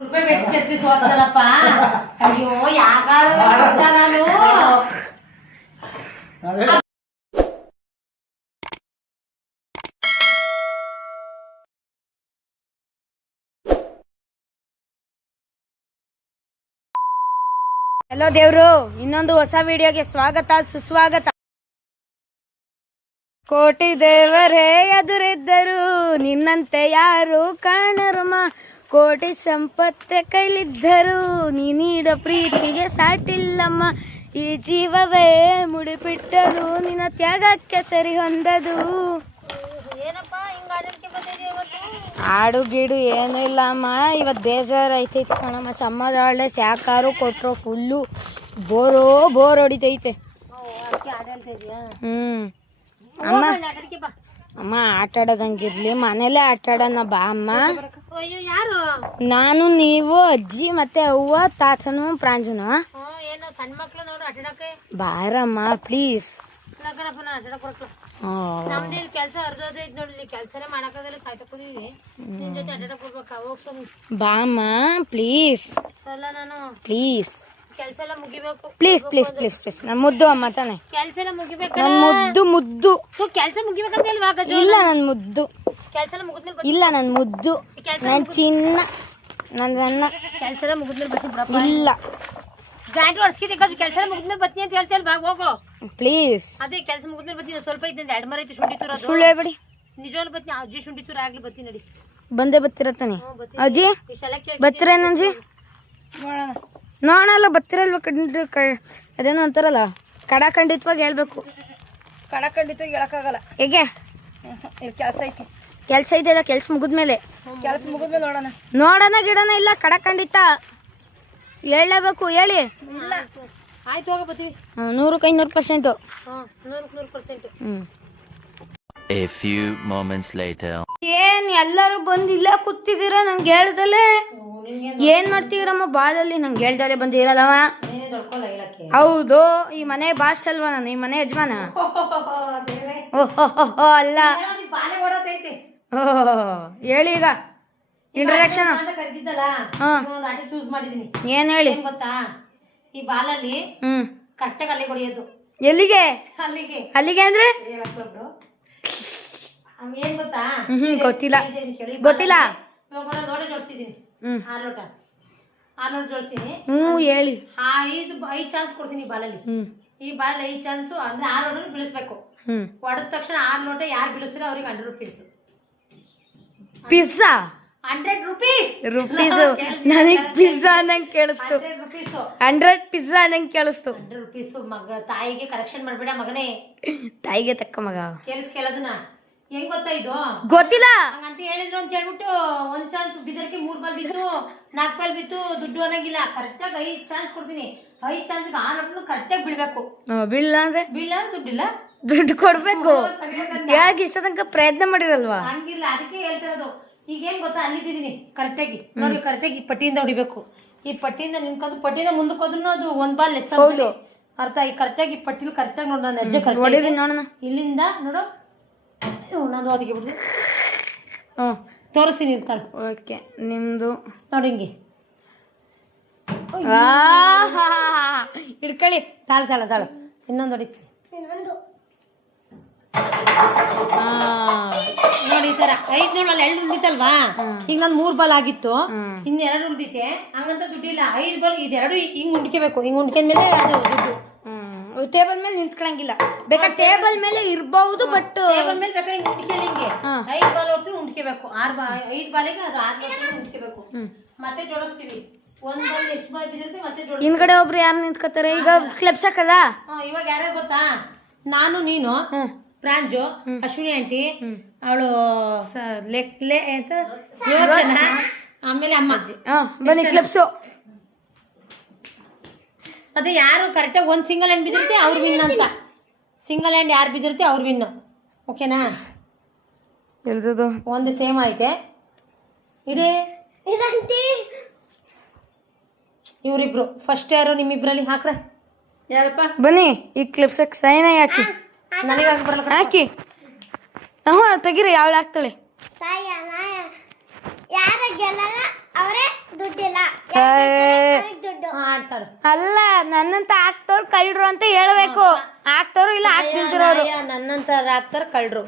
ರೂಪಾಯಿ ಬೆಡ್ಸ್ಕೆತ್ತಿ ಸೋತನಲ್ಲಪ್ಪ. ಅಯ್ಯೋ ಯಾಕಾರು ನಾನು ಹಲೋ ದೇವ್ರು, ಇನ್ನೊಂದು ಹೊಸ ವಿಡಿಯೋಗೆ ಸ್ವಾಗತ ಸುಸ್ವಾಗತ. ಕೋಟಿ ದೇವರೇ ಎದುರಿದ್ದರು ನಿನ್ನಂತೆ ಯಾರು ಕಾಣರುಮ, ಕೋಟಿ ಸಂಪತ್ತೆ ಕೈಲಿದ್ದರು ನೀ ನೀಡೋ ಪ್ರೀತಿಗೆ ಸಾಟಿಲ್ಲಮ್ಮ. ಈ ಜೀವವೇ ಮುಡಿಪಿಟ್ಟರು ನಿನ್ನ ತ್ಯಾಗಕ್ಕೆ ಸರಿ ಹೊಂದದು. ಹಾಡು ಗೀಡು ಏನೂ ಇಲ್ಲ ಅಮ್ಮ, ಇವತ್ತು ಬೇಜಾರು ಐತೈತೆ ಕಣಮ್ಮ. ಸಮ್ಮರ್ ಹಾಲಿಡೇಸ್ ಯಾಕಾರು ಕೊಟ್ಟರು, ಫುಲ್ಲು ಬೋರ್ ಹೊಡಿತೈತೆ. ಅಮ್ಮ ಅಮ್ಮ ಆಟ ಆಡೋದಂಗಿರ್ಲಿ, ಮನೇಲೆ ಆಟ ಆಡೋಣ ಬಾ ಅಮ್ಮ. ನಾನು, ನೀವು, ಅಜ್ಜಿ ಮತ್ತೆ ಅವ್ವ, ತಾತನು, ಪ್ರಾಂಜನು ಬಾರಮ್ಮ ಪ್ಲೀಸ್. ಬಾಮ್ಮ please please please please please please. ನನ್ನ ಮುದ್ದು ಅಮ್ಮ ತಾನೆ, ಕೆಲಸ ಎಲ್ಲ ಮುಗಿಬೇಕು. ನನ್ನ ಮುದ್ದು ಕೆಲಸ ಮುಗಿಬೇಕಂತ ಇಲ್ವಾಗ? ಇಲ್ಲ ನನ್ನ ಮುದ್ದು, ಕೆಲಸ ಎಲ್ಲ ಮುಗಿದ್ಮೇಲೆ ಇಲ್ಲ ನನ್ನ ಮುದ್ದು, ನನ್ನ ಚಿನ್ನ, ನನ್ನ ಕೆಲಸ ಎಲ್ಲ ಮುಗಿದ್ಮೇಲೆ ಬರ್ತೀನಿ ಬಿಡಪ್ಪ. ಇಲ್ಲ ಗಂಟೆ ಹೊಡ್ಸ್ಕಿದ್ದೆ ಕೆಲಸ ಎಲ್ಲ ಮುಗಿದ್ಮೇಲೆ ಬರ್ತೀನಿ ಅಂತ ಹೇಳ್ತೇನೆ. ಬಾ ಹೋಗೋ ಪ್ಲೀಸ್. ಅದೇ ಕೆಲಸ ಮುಗಿದ್ಮೇಲೆ ಬರ್ತೀನಿ. ಸ್ವಲ್ಪ ಇದ್ದಂತೆ 2 ಮರ ಐತಿ ಶುಂಠಿತೂರ. ಸುಳ್ಳು ಹೇಳ್ಬೇಡಿ, ನಿಜವಾಗ್ಲೂ ಬರ್ತೀನಿ. ಅಜ್ಜಿ ಶುಂಠಿತೂರ ಆಗ್ಲಿ ಬರ್ತೀನಿ ನಡಿ. ಬಂದೇ ಬರ್ತಿರತ್ತಾನೆ ಅಜ್ಜಿ, ಬರ್ತೀರೇನಜ್ಜಿ? ನೋಡಲ್ಲ ಬರ್ತಿರಲ್ವ? ಅದೇನೋ ಅಂತಾರಲ್ಲ, ಖಂಡಿತವಾಗಿ ಹೇಳ್ಬೇಕು. ಖಂಡಿತವಾಗಿ ಹೇಳಕ್ಕಾಗಲ್ಲ. ಹೇಗೆ ಕೆಲಸ ಐತಿ, ಕೆಲಸ ಇದೆಯಲ್ಲ, ಕೆಲಸ ಮುಗಿದ್ಮೇಲೆ ನೋಡೋಣ ಗಿಡನ ಇಲ್ಲ. ಖಂಡಿತ ಹೇಳಲೇಬೇಕು, ಹೇಳಿ. ಇಲ್ಲ ಆಯ್ತು ಹೋಗ ಬರ್ತೀವಿ. 100ಕ್ಕೆ 500%. 100% A few moments later. ಏನ್ ಎಲ್ಲರೂ ಬಂದು ಇಲ್ಲೇ ಕೂತಿದ್ದೀರಾ? ನಂಗೆ ಹೇಳ್ದಲೆ ಏನ್ ಮಾಡ್ತೀರಮ್ಮ ಬಾದಲ್ಲಿ? ನಂಗೆ ಹೇಳ್ದಲೆ ಬಂದಿರಲ್ಲವ. ಹೌದು, ಈ ಮನೆ ಬಾಸ್ ಅಲ್ವಾ ನಾನು? ಈ ಮನೆ ಯಜಮಾನ? ಓಹೋ ಅಲ್ಲ. ಹೇಳಿ ಈಗ ಇಂಟ್ರಡಕ್ಷನ್. ಏನ್ ಹೇಳಿ ಗೊತ್ತಾ? ಈ ಬಾಲಲ್ಲಿ ಕರೆಕ್ಟಾಗಿ ಅಲ್ಲಿ ಹೊಡೆಯೋದು. ಎಲ್ಲಿಗೆ? ಅಲ್ಲಿಗೆ ಅಂದ್ರೆ ಏನ್ ಗೊತ್ತಾ? ಗೊತ್ತಿಲ್ಲ. ಲೋಟ ಜೋಡಿಸ್ತಿದ್ದೀನಿ. 6 ಲೋಟ ಜೋಡಿಸ್ತೀನಿ. ಹೇಳಿ. 5 ಚಾನ್ಸ್ ಕೊಡ್ತೀನಿ ಈ ಬಾಲಲ್ಲಿ. ಈ ಬಾಲ್ 5 ಚಾನ್ಸ್ ಅಂದ್ರೆ 6 ಲೋಟ ಬೀಳಿಸ್ಬೇಕು. ಹೊಡೆದ ತಕ್ಷಣ 6 ಲೋಟ ಯಾರು ಬೀಳಿಸ್ತೀರ ಅವ್ರಿಗೆ 100 ರೂಪೀಸ್. Pizza 100 rupees. ನನಗೆ ಪಿಜ್ಜಾ ನಂಗೆ ಕೇಳಿಸ್ತು. 100 ರೂಪೀಸ್ 100 ಪಿಜ್ಜಾ ನಂಗೆ ಕೇಳಿಸ್ತು. 100 ರೂಪೀಸ್. ಮಗ ತಾಯಿಗೆ ಕರೆಕ್ಷನ್ ಮಾಡ್ಬೇಡ ಮಗನೇ. ತಾಯಿಗೆ ತಕ್ಕ ಮಗ. ಕೇಳಿಸ್ಕೇಳದನ್ನ ಹೆಂಗ್ ಗೊತ್ತಾ ಇದು? ಗೊತ್ತಿಲ್ಲ ಹಂಗಂತ ಹೇಳಿದ್ರು ಅಂತ ಹೇಳ್ಬಿಟ್ಟು 1 ಚಾನ್ಸ್ ಬಿದ್ದರ್ಕೆ 3 ಬಾಲ್ ಬಿತ್ತು, 4 ಬಾಲ್ ಬಿತ್ತು, ದುಡ್ಡು ಅನ್ನಂಗಿಲ್ಲ. ಕರೆಕ್ಟಾಗಿ 5 ಚಾನ್ಸ್ ಕೊಡ್ತೀನಿ. 5 ಚಾನ್ಸ್ಗೆ 6 ಕರೆಕ್ಟಾಗಿ ಬೀಳ್ಬೇಕು. ಬೀಳ ಅಂದ್ರೆ ದುಡ್ಡಿಲ್ಲ, ದುಡ್ಡು ಕೊಡ್ಬೇಕು. ಯಾಕೆ ಇಷ್ಟ ತನಕ ಪ್ರಯತ್ನ ಮಾಡಿರಲ್ವಾ? ಹಂಗಿಲ್ಲ, ಅದಕ್ಕೆ ಹೇಳ್ತಾ ಇರೋದು. ಈಗ ಏನ್ ಗೊತ್ತಾ, ಅಲ್ಲಿಟ್ಟಿದೀನಿ ಕರೆಕ್ಟಾಗಿ ನೋಡಿ. ಕರೆಕ್ಟಾಗಿ ಈ ಪಟ್ಟಿಯಿಂದ ಹೊಡಿಬೇಕು. ಈ ಪಟ್ಟಿಯಿಂದ ನಿನ್ಕೊಂಡು ಪಟ್ಟಿಯಿಂದ ಮುಂದಕ್ಕೆ ಹೋದ್ರು ಅದು 1 ಬಾಲ್ ಲೆಸ್ ಅರ್ಥ. ಈ ಕರೆಕ್ಟಾಗಿ ಪಟ್ಟಿಲಿ ಕರೆಕ್ಟಾಗಿ ನೋಡು. ನಾನು ಹೆಜ್ಜೆ ಹೊಡಿರಿ ನೋಡೋಣ. ಇಲ್ಲಿಂದ ನೋಡು, ನಾನು ಅದಕ್ಕೆ ಬಿಡ್ರಿ ತೋರಿಸ್ತೀನಿ ಇರ್ತಾಳೆ. ಓಕೆ, ನಿಮ್ದು ನೋಡಿ ಹಿಂಗೆ ಇಡ್ಕೊಳ್ಳಿ. ತಾಳು ಇನ್ನೊಂದು ಹೊಡಿತೀನಿ ನೋಡಿ. ಈ ತರ 5 ನೋಡಲ್ಲ, 2 ಉಳಿತಲ್ವಾ? ಈಗ ನಾನು 3 ಬಾಲ್ ಆಗಿತ್ತು, ಇನ್ನು 2 ಉಳಿದೈತೆ. ಹಂಗಂತ ದುಡ್ಡಿಲ್ಲ. 5 ಬಾಲ್ ಇದೆರಡು ಹಿಂಗ್ ಉಂಡ್ಕೋಬೇಕು. ಹಿಂಗ್ ಉಂಡ್ಕೊಂಡ್ಮೇಲೆ ಅದು ದುಡ್ಡು. ಟೇಬಲ್ ಮೇಲೆ ನಿಂತ್ಕೊಳಂಗಿಲ್ಲ. ಬೇಕಾ ಟೇಬಲ್ ಮೇಲೆ ಇರ್ಬಹುದು, ಬಟ್ ಟೇಬಲ್ ಮೇಲೆ ಬೇಕಾದ್ರೆ ಹಿಂಗೆ ಉಂಡ್ಕೊಳ್ಳಿ. ಹಿಂಗೆ 5 ಬಾಲ್ ಒಟ್ಟು ಉಂಡ್ಕೋಬೇಕು. 5 ಬಾಲಿಗೆ ಅದು 6 ಬಾಲ್ ಉಂಡ್ಕೋಬೇಕು. ಮತ್ತೆ ಜೋಡಿಸ್ತೀವಿ. 1 ಬಾಲ್ ಎಷ್ಟು ಬಾಲ್ ಬಿದ್ದಿರುತ್ತೆ ಮತ್ತೆ ಜೋಡಿಸ್ತೀವಿ. ಹಿಂದ್ಗಡೆ ಒಬ್ರು ಯಾರು ನಿಂತ್ಕೋತಾರೆ? ಈಗ ಕ್ಲಬ್ಸ್ ಹಾಕದ. ಇವಾಗ ಯಾರ್ಯಾರು ಗೊತ್ತಾ? ನಾನು, ನೀನು, ಪ್ರಾಂಜು, ಅಶ್ವಿನಿ ಆಂಟಿ, ಅವಳು ಯೋಚನಾ, ಆಮೇಲೆ ಅಮ್ಮ. ಬನ್ನಿ ಕ್ಲಬ್ಸು. ಮತ್ತೆ ಯಾರು ಕರೆಕ್ಟಾಗಿ 1 ಸಿಂಗಲ್ ಹ್ಯಾಂಡ್ ಬಿದ್ದಿರುತ್ತೆ ಅವ್ರು ವಿನ್ ಅಂತ. ಸಿಂಗಲ್ ಹ್ಯಾಂಡ್ ಯಾರು ಬಿದ್ದಿರುತ್ತೆ ಅವ್ರು ವಿನ್ನು. ಓಕೆನಾ? ಎಲ್ರದು ಒಂದು ಸೇಮ್ ಐತೆ. ಇಡೇ ಇವರಿಬ್ರು ಫಸ್ಟ್ ಯಾರು ನಿಮ್ಮಿಬ್ರಲ್ಲಿ ಹಾಕ್ರ? ಯಾರಪ್ಪ? ಬನ್ನಿ ಈ ಕ್ಲಿಪ್ಸಕ್ಕೆ ಸೈನ್ ಹಾಕಿ. ನನಗೆ ಬರಲ್ಲ, ಹಾಕಿ. ತೆಗೀರಿ. ಯಾವಳು ಹಾಕ್ತಾಳೆ? ಯಾರ ಗೆಲ್ಲಲ್ಲ ಅವರೇ ದುಡ್ಡಿಲ್ಲ. ಮಾಡ್ತಾಳು. ಅಲ್ಲ ನನ್ನಂತ ಹಾಕ್ತವ್ರು ಕಳ್ರು ಅಂತ ಹೇಳ್ಬೇಕು. ಹಾಕ್ತವ್ರು ಇಲ್ಲ ಹಾಕ್ತಿಲ್ದಿರೋರು. ನನ್ನಂತ ಹಾಕ್ತಾರ ಕಳ್ರು.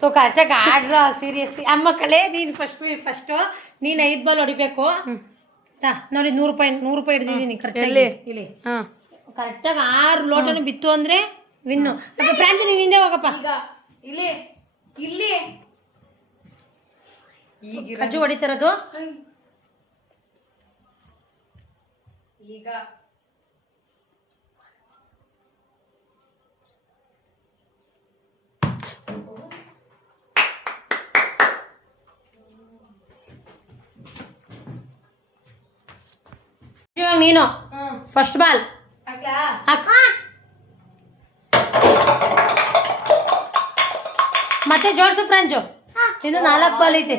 ತೋ ಕರೆಕ್ಟಾಗಿ ಆಡ್ರ ಸೀರಿಯಸ್ಲಿ ಅಮ್ಮ ಕಳೆ. ನೀನು ಫಸ್ಟು ನೀನು 5 ಬಾಲ್ ಹೊಡಿಬೇಕು. ನೋಡಿ 100 ರೂಪಾಯಿ ಹಿಡಿದಿದ್ದೀನಿ ಕರೆಕ್ಟಾಗಿ. ಇಲ್ಲಿ ಕರೆಕ್ಟಾಗಿ 6 ಲೋಟನು ಬಿತ್ತು ಅಂದ್ರೆ ವಿನ್ನು. ಫ್ರಾಂಚು ನೀನು ಹಿಂದೆ ಹೋಗಪ್ಪ. ಇಲ್ಲಿ ಇಲ್ಲಿ ಈಗ ಕಜ್ಜು ಹೊಡಿತಿರೋದು. ಈಗ ನೀನು ಫಸ್ಟ್ ಬಾಲ್ ಮತ್ತೆ ಜೋಡ್ಸು ಫ್ರಾಂಚು. ಇದು 4 ಬಾಲ್ ಐತೆ.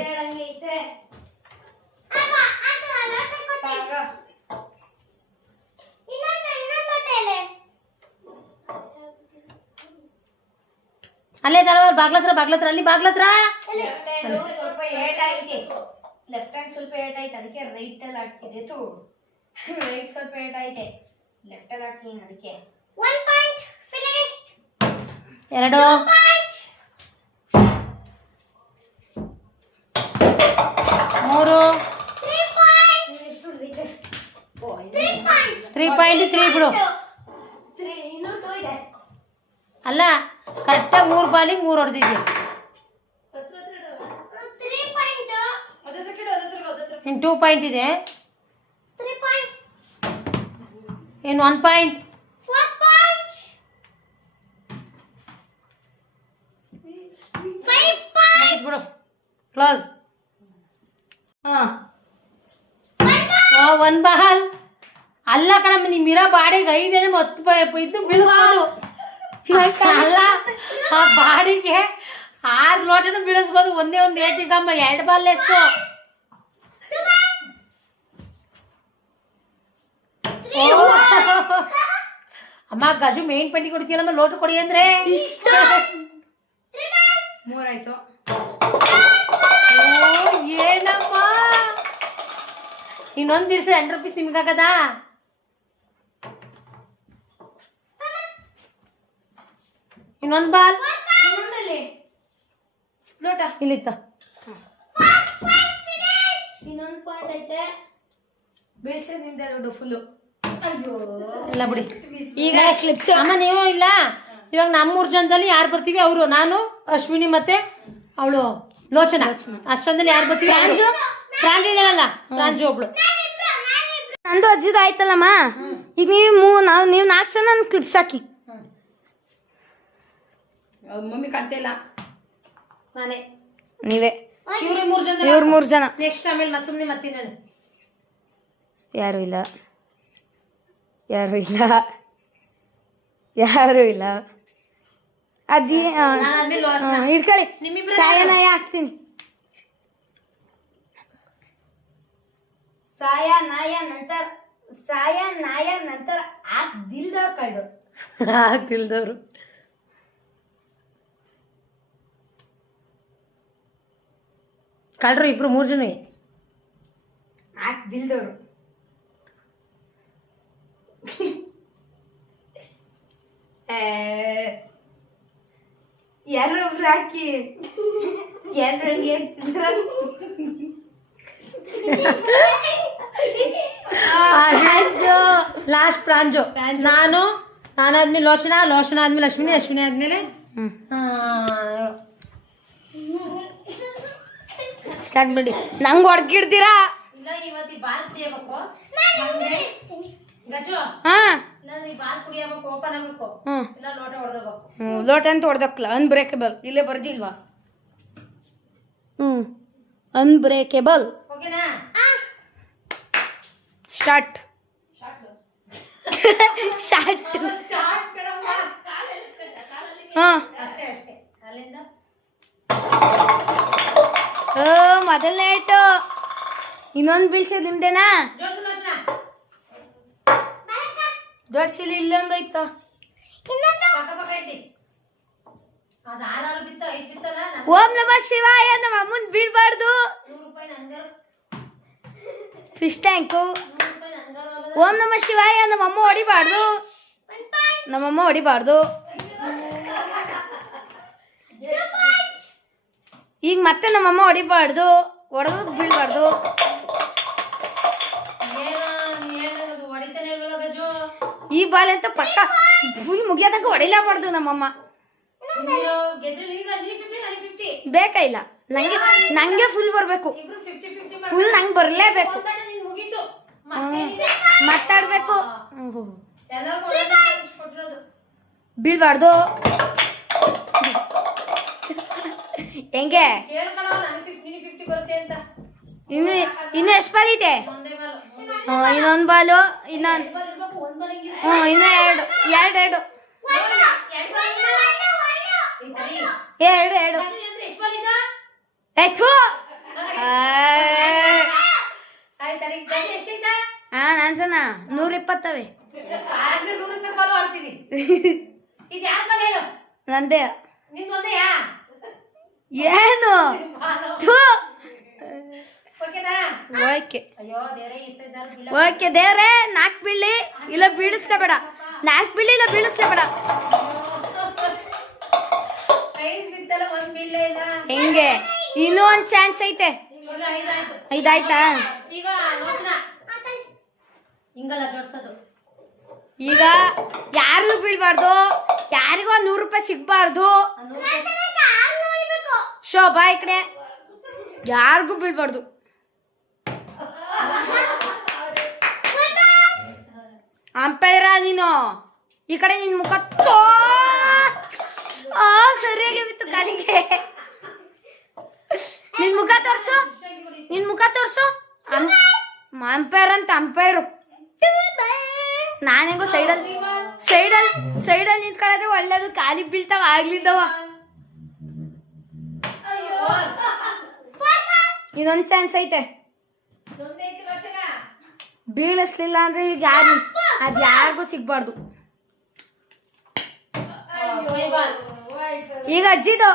ಅಲ್ಲೇ ಬಾಗ್ಲತ್ರ ಅಲ್ಲಿ ಬಾಗ್ಲತ್ರ. ಸ್ವಲ್ಪ ಏಟಾಗಿದೆ. ಲೆಫ್ಟ್ ಹ್ಯಾಂಡ್ ಸ್ವಲ್ಪ ಏಟಾಯ್ತು ಅದಕ್ಕೆ ರೈಟ್ ಅಲ್ಲಿ ಆಡ್ತಿದೆ. ರೈಟ್ ಸ್ವಲ್ಪ ಏಟಾಯ್ತೆ ಲೆಫ್ಟ್ ಅಲ್ಲಿ ಆಡ್ತೀನಿ ಅದಕ್ಕೆ. 1 ಪಾಯಿಂಟ್ ಫಿನಿಶ್ಡ್. 2 3 3 ಪಾಯಿಂಟ್ 3 ಬಿಡು. ಅಲ್ಲ ಕರೆಕ್ಟಾಗಿ 3 ಬಾಲಿಗೆ 3 ಹೊಡೆದಿದ್ದೆ. ಇನ್ನು 2 ಪಾಯಿಂಟ್ ಇದೆ. ಇನ್ನು 1 ಪಾಯಿಂಟ್. ಬಿಡು ಕ್ಲೋಸ್. 1 ಬಾಲ್ ಅಲ್ಲ ಕಣಮ್ಮ. ನಿಮ್ಮಿರೋ ಬಾಡಿಗೆ 5 10 ಇದು ಬೀಳಿಸ್ಬೋದು. ಅಲ್ಲ ಆ ಬಾಡಿಗೆ 6 ಲೋಟನು ಬೀಳಿಸ್ಬೋದು. ಒಂದೇ ಒಂದು ಏಟಿಗಮ್ಮ 2 ಬಾಲ್ ಲೆಸ್ಸು. ಅಮ್ಮ ಗಜು ಮೇನ್ ಪೆಂಡಿ ಕೊಡ್ತೀಯಲ್ಲಮ್ಮ ಲೋಟ ಕೊಡಿ ಅಂದ್ರೆ. 3 ಆಯ್ತು. ಏನಮ್ಮ ಇನ್ನೊಂದು ಬೀಳ್ಸಿ 100 ರೂಪೀಸ್ ನಿಮ್ಗಾಗದ. ಇನ್ನೊಂದು ಬಾಲ್ ಲೋಟ ಇಲ್ಲಿತ್ತ. ಇನ್ನೊಂದು ಪಾಯಿಂಟ್ ಐತೆ. ಬೀಳ್ಸೋದ್ರಿಂದ ಲೋಡು ಫುಲ್ಲು. ಅಯ್ಯೋ ಇಲ್ಲ ಬಿಡಿ. ಈಗ ಕ್ಲಿಪ್ಸ್ ಅಮ್ಮ ನೀವು ಇಲ್ಲ. ಇವಾಗ ನಮ್ಮ 3 ಜನದಲ್ಲಿ ಯಾರು ಬರ್ತೀವಿ ಅವರು, ನಾನು, ಅಶ್ವಿನಿ ಮತ್ತೆ ಅವಳು ಲೋಚನಾ. ಅಷ್ಟೊಂದಲ್ಲಿ ಯಾರು ಬರ್ತೀವಿ? ಪ್ರಾಂಜು ಇದ್ದಾಳಲ್ಲ, ಪ್ರಾಂಜು ಒಬ್ಳು. ನಂದು ಅಜ್ಜಿದು ಆಯ್ತಲ್ಲಮ್ಮ. ಈಗ ನೀವು 4 ಜನ ನನ್ನ ಕ್ಲಿಪ್ಸ್ ಹಾಕಿ. ಮಮ್ಮಿ ಕಾಣ್ತಾ ಇಲ್ಲ. ನಾನೇ ನೀವೇ ಇವ್ರು 3 ಜನ. ಇವ್ರು 3 ಜನ. ನೆಕ್ಸ್ಟ್ ಆಮೇಲೆ ಮತ್ತೆ ಸುಮ್ಮನೆ ಮತ್ತೆ ನಾನು ಯಾರು ಇಲ್ಲ ಅಜ್ಜಿ ಇಟ್ಕೊಳ್ಳಿ. ಸಾಯನಾಯ ಹಾಕ್ತೀನಿ. ಸಾಯನಾಯ ನಂತರ ದಿಲ್ದವ್ರು ಕಳ್ರು. ತಿಳ್ದವ್ರು ಕಳ್ರು ಇಬ್ರು 3 ಜನ. ದಿಲ್ದವ್ರು ಯಾರೊಬ್ರು ಹಾಕಿ ಲಾಸ್ಟ್ ಪ್ರಾಂಜು. ನಾನಾದ್ಮೇಲೆ ಲೋಚನಾ ಆದ್ಮೇಲೆ ಅಶ್ವಿನಿ ಆದ್ಮೇಲೆ ಸ್ಟಾರ್ಟ್ ಮಾಡಿ. ನಂಗೆ ಹೊಡ್ಗಿಡ್ತೀರಾ? ಇಲ್ಲ ಇವತ್ತಿ ಬಾಲ್ ಕುಡಿಯಬೇಕು. ಗಜು ಇಲ್ಲ ಬಾಲ್ ಕುಡಿಯಬೇಕು, ಓಪನ್ ಆಗಬೇಕು. ಇಲ್ಲ ಲೋಟ ಹೊಡೆದಬೇಕು. ಲೋಟ ಅಂತ ಹೊಡೆದಕ್ಲ. ಅನ್ಬ್ರೇಕಬಲ್ ಇಲ್ಲೇ ಬರ್ದಿಲ್ವಾ? ಅನ್ಬ್ರೇಕಬಲ್. ಓಕೆನಾ? ಸ್ಟಾರ್ಟ್. ಅಲ್ಲಿಂದ ಮೊದಲನೇ ಏಟು. ಇನ್ನೊಂದು ಬೀಳ್ಸೋದು ನಿಮ್ದೇನಾ? ಜೋಡ್ಸಿಲಿ ಇಲ್ಲೊಂದು ಐತ. ಅದು 6 ಬಿತ್ತ 5 ಬಿತ್ತಲ್ಲ. ಓಂ ನಮಃ ಶಿವಾಯ. ನಮ್ಮ ಅಮ್ಮನ್ ಬೀಳ್ಬಾರ್ದು. 100 ರೂಪಾಯಿ ನನ್ಗಾರು, ಫಿಶ್ ಟ್ಯಾಂಕು. 100 ರೂಪಾಯಿ ನನ್ಗಾರು ಹೋಗೋದು. ಓಂ ನಮಃ ಶಿವಾಯ. ನಮ್ಮಮ್ಮ ಹೊಡಿಬಾರ್ದು. ನಮ್ಮಮ್ಮ ಹೊಡಿಬಾರ್ದು. ಈಗ ಮತ್ತೆ ನಮ್ಮಮ್ಮ ಹೊಡಿಬಾರ್ದು. ಹೊಡೆದು ಬೀಳ್ಬಾರ್ದು. ಏನದು ಹೊಡಿತಾನೆ ಇಲ್ವಲ್ಲ ಗಜು? ಈ ಬಾಲ್ ಅಂತ ಪಕ್ಕ ಫುಲ್ ಮುಗಿಯೋದಕ್ಕೆ ಹೊಡಿಲೇಬಾರ್ದು ನಮ್ಮಮ್ಮ. ಅಯ್ಯೋ, ಗೆದ್ರೆ ನೀನು 50 ನನಗೆ 50. ಬೇಕಾ ಇಲ್ಲ, ನಂಗೆ ಫುಲ್ ಬರಬೇಕು. ಇಬ್ರು 50-50 ಫುಲ್ ನಂಗೆ ಬರಲೇಬೇಕು. ನೀನು ಮುಗೀತು. ಮಾತಾಡ್ಬೇಕು. ಎಲ್ಲರೂ ಕೊಟ್ಟಿರೋದು. ಬೀಳ್ಬಾರ್ದು. ಹೆಂಗೆ ಕೇಳ್ಕೊಳ್ಳೋ, ನನಗೆ 50 ಬರುತ್ತೆ ಅಂತ. ಇನ್ನು ಎಷ್ಟು ಬಾಲ್ ಇದೆ? ಒಂದೇ ಬಾಲು. ಇನ್ನೊಂದು ಬಾಲು. ಇನ್ನೊಂದು ಬಾಲ್ ಇರ್ಬೇಕು, ಒಂದ್ ಬಾಲ್ ಹಿಂಗಿರ್ಬೇಕು. ಇನ್ನು ಎರಡು. ಎರಡು ಬಾಲ್ ಇಲ್ಲ. ಎರಡು. ಎಷ್ಟು ಬಾಲ್ ಇದೆ? ಆಯ್ತು. ಆಯ್ತು, ನನಗೆ ಗಜ ಎಷ್ಟೈತೆ? ನಾನ್ಸನ 120. ಆಗ್ಲೇ 120 ಬಾಲು ಆಡ್ತೀನಿ. ಇದು ಯಾರ ಬಾಲ್ ಹೇಳು? ನಂದೇ. ನಿಂದು ಒಂದೇಯಾ? ಏನು ಥು. ಓಕೆನಾ? ಓಕೆ. ಅಯ್ಯೋ ದೇವ್ರೇ, ಈ ಸೈಡ್ ಬೀಳ. ಓಕೆ ದೇವ್ರೆ, 4 ಬೀಳಿ ಇಲ್ಲ ಬೀಳಿಸ್ಲೇಬೇಡ. 4 ಬೀಳಿ ಇಲ್ಲ ಬೀಳಿಸ್ಲೇಬೇಡ. ಐದು ಬಿತ್ತಲ್ಲ, ಒಂದ್ ಬೀಳಲೇ ಇಲ್ಲ. ಹೆಂಗೆ? ಇನ್ನೂ ಒಂದು ಚಾನ್ಸ್ ಐತೆ. ಈಗ 5 ಆಯ್ತು. 5 ಆಯ್ತಾ? ಈಗ ಯೋಚನಾ ಹಿಂಗಲ್ಲ ಜೋಡ್ಸೋದು. ಈಗ ಯಾರಿಗೂ ಬೀಳ್ಬಾರ್ದು. ಯಾರಿಗೂ 100 ರೂಪಾಯಿ ಸಿಗ್ಬಾರ್ದು. ಶೋಭಾ ಈ ಕಡೆ. ಯಾರಿಗೂ ಬೀಳ್ಬಾರ್ದು. ಅಂಪೈರ ನೀನು ಈ ಕಡೆ ನಿನ್ ಮುಖ ಸರಿಯಾಗಿ ಬಿತ್ತು ಕಾಲಿಗೆ. ನಿನ್ ಮುಖ ತೋರ್ಸು. ನಿನ್ ಮುಖ ತೋರ್ಸು. ಅಂಪೈರ್ ಅಂತ ಅಂಪೈರು. ನಾನೆಂಗೋ ಸೈಡಲ್ಲಿ ನಿಂತ್ಕೊಳ್ಳೋದು ಒಳ್ಳೇದು. ಕಾಲಿಗೆ ಬೀಳ್ತಾವ ಆಗ್ಲಿದ್ದವ. ಇನ್ನೊಂದು ಚಾನ್ಸ್ ಐತೆ. ಬೀಳಿಸ್ಲಿಲ್ಲ ಅಂದ್ರೆ ಈಗ ಅದು ಯಾರಿಗೂ ಸಿಗ್ಬಾರ್ದು. ಈಗ ಅಜ್ಜಿದು.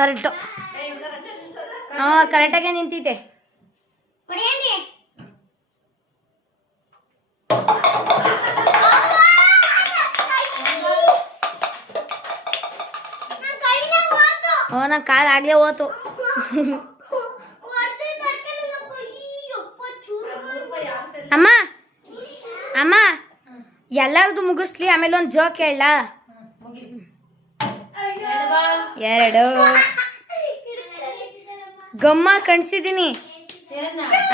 ಕರೆಕ್ಟು. ಕರೆಕ್ಟಾಗೆ ನಿಂತೈತೆ. ನನ್ನ ಕಾಲು ಆಗ್ಲೇ ಹೋತು. ಅಮ್ಮ ಅಮ್ಮ ಎಲ್ಲರದು ಮುಗಿಸ್ಲಿ, ಆಮೇಲೆ ಒಂದು ಜೋಕ್ ಹೇಳ. 2 ಗಮ್ಮ ಕಣ್ಸಿದೀನಿ.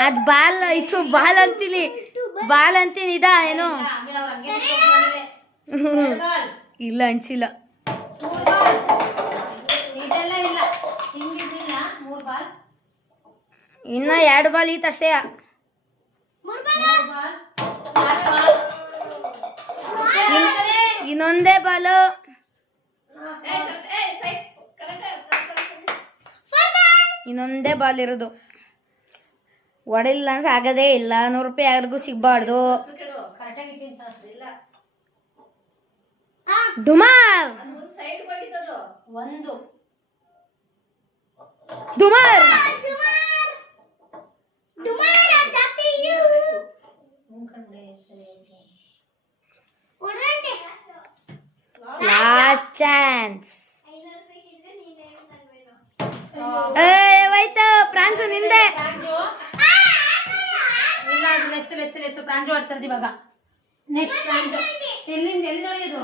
ಅದ್ ಬಾಲ್ ಇತ್ತು. ಬಾಲ್ ಅಂತೀನಿ. ಬಾಲ್ ಅಂತೀನಿ. ಇದ ಏನೋ ಇಲ್ಲ ಅನ್ಸಿಲ್ಲ. ಇನ್ನು 2 ಬಾಲ್ ಇತ್ತು ಅಷ್ಟೇ. ಇನ್ನೊಂದೇ ಬಾಲು. ಇನ್ನೊಂದೇ ಬಾಲ್ ಇರೋದು. ಹೊಡಿಲ್ಲ ಅಂದ್ರೆ ಆಗದೇ ಇಲ್ಲ. 100 ರೂಪಾಯಿ ಯಾರಿಗೂ ಸಿಗ್ಬಾರ್ದು. ಡುಮಾರ್ ಡುಮಾರ್. Last chance. ಹೋಯ್ತು ಪ್ರಾಂಜು ನಿಂದೆ. ಲೆಸ್ಸು ಪ್ರಾಂಜು ಆಡ್ತಾರ್ದು ಇವಾಗ. ನೆಕ್ಸ್ಟ್ ಪ್ರಾಂಜು ಎಲ್ಲಿಂದ ಎಲ್ಲಿ ನೋಡಿದು?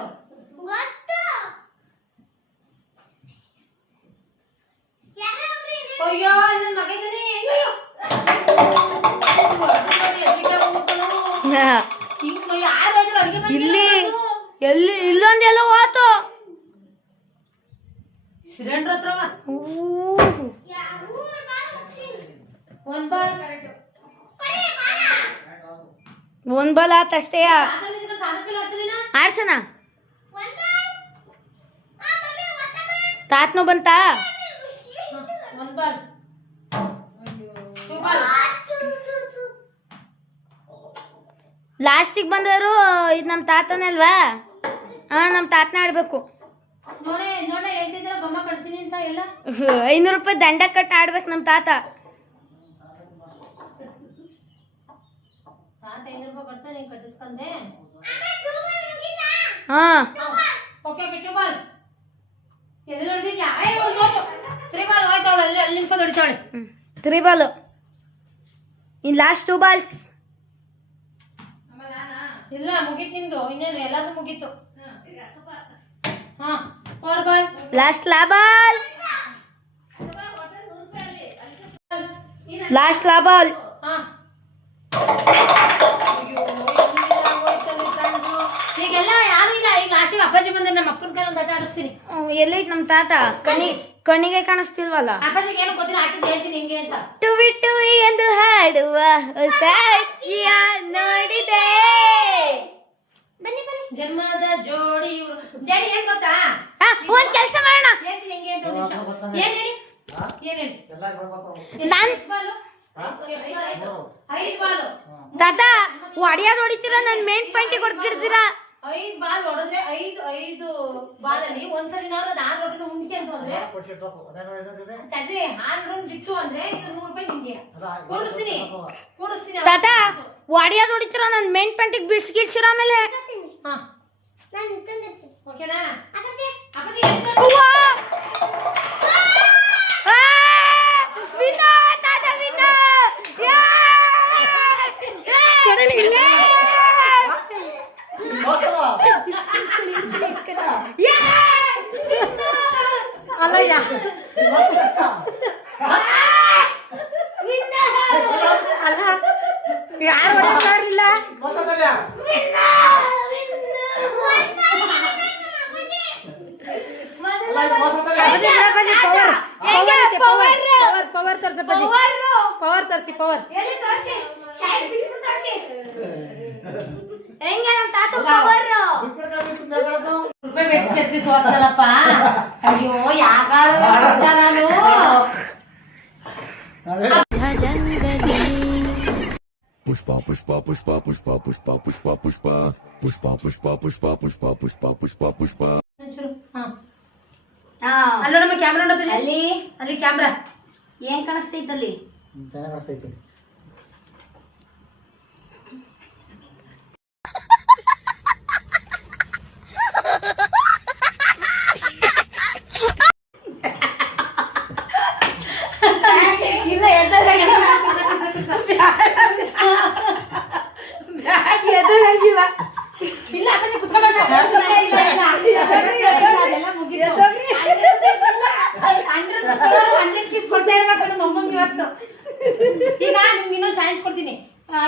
ಅಯ್ಯೋ ನನ್ನ ಮಗ ಇದ್ದಾನೆ. ಇಲ್ಲಿ ಎಲ್ಲಿ ಇಲ್ಲೊಂದೆಲ್ಲ ಹೋತು. ಸಿಲಿಂಡರ್ ಹತ್ರ ಒಂದ್ ಬಾಲ್ ಆತ ಅಷ್ಟೇ. ಆಡ್ಸಣ ತಾತ್ನು ಬಂತಾ? ಲಾಸ್ಟಿಗೆ ಬಂದವರು ಇದು ನಮ್ಮ ತಾತನೇ ಅಲ್ವಾ? ನಮ್ಮ ತಾತನ ಆಡ್ಬೇಕು. ನೋಡೇ ಹೇಳ್ತಿದ್ರ ಗಮ್ಮ ಕಳ್ಸಿನಿ ಅಂತ ಎಲ್ಲ 500 ರೂಪಾಯಿ ದಂಡ ಕಟ್ಟಿ ಆಡ್ಬೇಕು ನಮ್ಮ ತಾತ. ತಾತ 500 ರೂಪಾಯಿ ಕಟ್ಟ ನೀನ್ ಕಟ್ಟಿಸ್ಕೊಂಡೆ. ಹಾ ಓಕೆ ಟೂ ಬಾಲ್ ಎಲ್ಲಿ ಹೊಡಿದ್ಯಾ? ತ್ರೀ ಬಾಲ್ ಹೋಯ್ತು ಅವಳು ಅಲ್ಲಿ ನಿಂತ್ಕೊಂಡು ಹೊಡಿತಾವಳೆ. 3 ಬಾಲ್ ಇನ್ ಲಾಸ್ಟ್ 2 ಬಾಲ್ಸ್. ಇಲ್ಲ ಮುಗೀತು ನಿಮ್ದು, ಇನ್ನೇನು ಎಲ್ಲಾರ್ದು ಮುಗೀತು. ಹಾ 4 ಬಾಲ್ ಲಾಸ್ಟ್ ಲಾ ಬಾಲ್. ಲಾಸ್ಟ್ ಲಾ ಬಾಲ್. ಹಾ ಈಗೆಲ್ಲ ಯಾರು ಇಲ್ಲ. ಈಗ ಲಾಸ್ಟಿಗೆ ಅಪ್ಪಾಜಿ ಬಂದ್ರೆ ನಮ್ಮ ಅಪ್ಪನ ಕೈ ಒಂದು ಆಟ ಆಡಿಸ್ತೀನಿ. ಎಲ್ಲೈತ್ ನಮ್ಮ ತಾತ? ಕಣ್ಣಿಗೆ ಕಾಣಿಸ್ತಿಲ್ವಲ್ಲ. ಅಪ್ಪಾಜಿಗೆ ಏನೋ ಗೊತ್ತಿಲ್ಲ, ಹಾಕಿದ್ದು ಹೇಳ್ತೀನಿ ಹೆಂಗೆ ಅಂತ. ಟುವಿ ಟುವಿ ಎಂದು ಹಾಡುವ ಹೊಸಕಿಯ ನೋಡಿದೆ. ಬನ್ನಿ ಬನ್ನಿ. ಜನ್ಮದ ಜೋಡಿ ಡ್ಯಾಡಿ ಏನ್ ಗೊತ್ತಾ? ಒಂದ್ ಕೆಲಸ ಮಾಡೋಣ. ಹೇಳ್ತೀನಿ ಹೆಂಗೆ ಅಂತ. ಒಂದು ನಿಮಿಷ ಏನ್ ಹೇಳಿ ನಾನ್ 5 ಬಾಲು ತಾತ ಒಡಿಯಾರ್ ಹೊಡಿತೀರಾ? ನನ್ ಮೇನ್ ಪಾಯಿಂಟಿಗೆ ಹೊಡ್ಕಿರ್ತೀರಾ? 5 ಬಾಲ್ ಹೊಡೆದ್ರೆ 5 ಬಾಲಲ್ಲಿ ಒಂದ್ಸರಿ ನಾವು 6 ಹೊಡೆದ್ರೆ ಉಂಟೆ ಅಂತ ಅಂದ್ರೆ ತಡ್ರಿ 6 ರನ್ ಬಿತ್ತು ಅಂದ್ರೆ ಇದು 100 ರೂಪಾಯಿ ನಿಮ್ಗೆ ಕೊಡಿಸ್ತೀನಿ. ತಾತ ಒಡಿಯಾರ್ ಹೊಡಿತೀರಾ? ನನ್ ಮೇನ್ ಪಾಯಿಂಟಿಗೆ ಬಿಡ್ಸ್ಕಿಡ್ಸಿರ ಆಮೇಲೆ. ಹಾ ಓಕೆನಾ ಅಪ್ಪಾಜಿ? ಅಲ್ಲಯ್ಯ ಅಲ್ಲ ಯಾರು ಹೊಡೆಯಲ್ಲ. ಪವರ್ ತರ್ಸಿ ಪವರ್ ತರ್ಸಿ ಪವರ್ ಹೆಂಗೆ ನಮ್ಮ ತಾತ ಪವರ್ ರೂಪಾಯಿ ಬೆಡ್ಸ್ಕೆತ್ತಿ ಸೋತಲ್ಲಪ್ಪ. ಅಯ್ಯೋ ಯಾಕಾರು ನಾನು Pushpa pushpa pushpa pushpa pushpa pushpa pushpa pushpa pushpa pushpa pushpa pushpa pushpa pushpa. ಅಲ್ಲ ನಮ್ಮ ಕ್ಯಾಮ್ರಾ ನೋಡಪ್ಪ. ಅಲ್ಲಿ ಕ್ಯಾಮ್ರಾ ಏನ್ ಕಾಣಿಸ್ತೈತಲ್ಲಿ? ಇಲ್ಲ ಎದುರಾಗಿಲ್ಲ. ಇಲ್ಲ ಅಪ್ಪಾಜಿ ಕುತ್ಕೋಬೇಕು. ಕೊಡ್ತಾ ಇರ್ಬೇಕು ನಮ್ಮ ಅಮ್ಮಂಗೆ ಇವತ್ತು. ಈಗ ನಿಮ್ಗೆ ಇನ್ನೊಂದು ಚಾಲೆಂಜ್ ಕೊಡ್ತೀನಿ.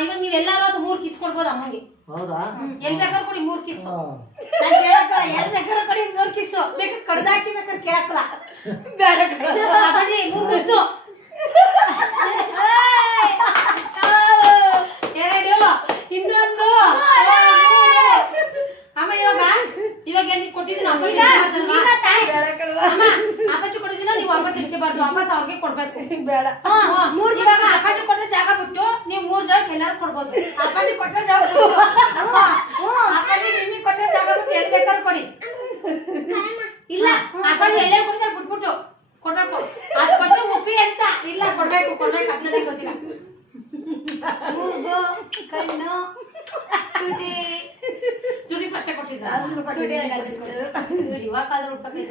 ಇವಾಗ ನೀವೆಲ್ಲಾರು ಅದು 3 ಕಿಸ್ ಕೊಡ್ಬೋದು ಅಮ್ಮಂಗೆ. ಎಲ್ ಬೇಕಾದ್ರೆ ಕೊಡಿ 3 ಕಿಸ್. ನಾನು ಕೇಳಕ್ಕಲ್ಲ, ಎಲ್ ಬೇಕಾದ್ರೆ ಕೊಡಿ 3 ಕಿಸ್. ಬೇಕಾದ್ರೆ ಕಡ್ದಾಕಿ ಬೇಕಾದ್ರೆ ಕೇಳಕ್ಕಲ್ಲ. ಅಪ್ಪಾಜಿ 3 ಬಿಟ್ಟು 2 ಇನ್ನೊಂದು. ಅಮ್ಮ ಇವಾಗ ನೀ ಕೊಟ್ಟಿದ್ದೀನಿ ಅಪ್ಪಾಜಿ ಕೊಟ್ಟಿದ್ದೀನ, ನೀವು ವಾಪಸ್ ಇಟ್ಕೋಬಾರ್ದು. ವಾಪಸ್ ಅವ್ರಿಗೆ ಕೊಡ್ಬೇಕು. ಬೇಡ ಇವಾಗ ಅಪ್ಪಾಜಿ ಕೊಟ್ಟ ಜಾಗ ಬಿಟ್ಟು ನೀವು 3 ಜಾಗ ಎಲ್ಲಾರು ಕೊಡ್ಬೋದು. ಅಪ್ಪಾಜಿ ಕೊಟ್ಟ ಜಾಗ ಅಪ್ಪಾಜಿ ನಿಮಗೆ ಕೊಟ್ಟ ಜಾಗ ಬಿಟ್ಟು ಎಲ್ಲಿ ಬೇಕಾದ್ರೂ ಕೊಡಿ. ಇಲ್ಲ ಅಪ್ಪಾಜಿ ಎಲ್ಲರೂ ಕೊಡ್ತಾರೆ ಬಿಟ್ಬಿಟ್ಟು ಕೊಡ್ಬೇಕು. ಅದು ಕೊಟ್ಟರೆ ಉಪ್ಪಿ ಅಂತ ಇಲ್ಲ ಕೊಡ್ಬೇಕು ಅದನ್ನೇ ಗೊತ್ತಿಲ್ಲ. ಕಣ್ಣು ತುಡಿ ಫಸ್ಟೇ ಕೊಟ್ಟಿದ್ದ. ಇವಾಗ ಆದ್ರೂ ಹುಟ್ಟಕ್ಕೆ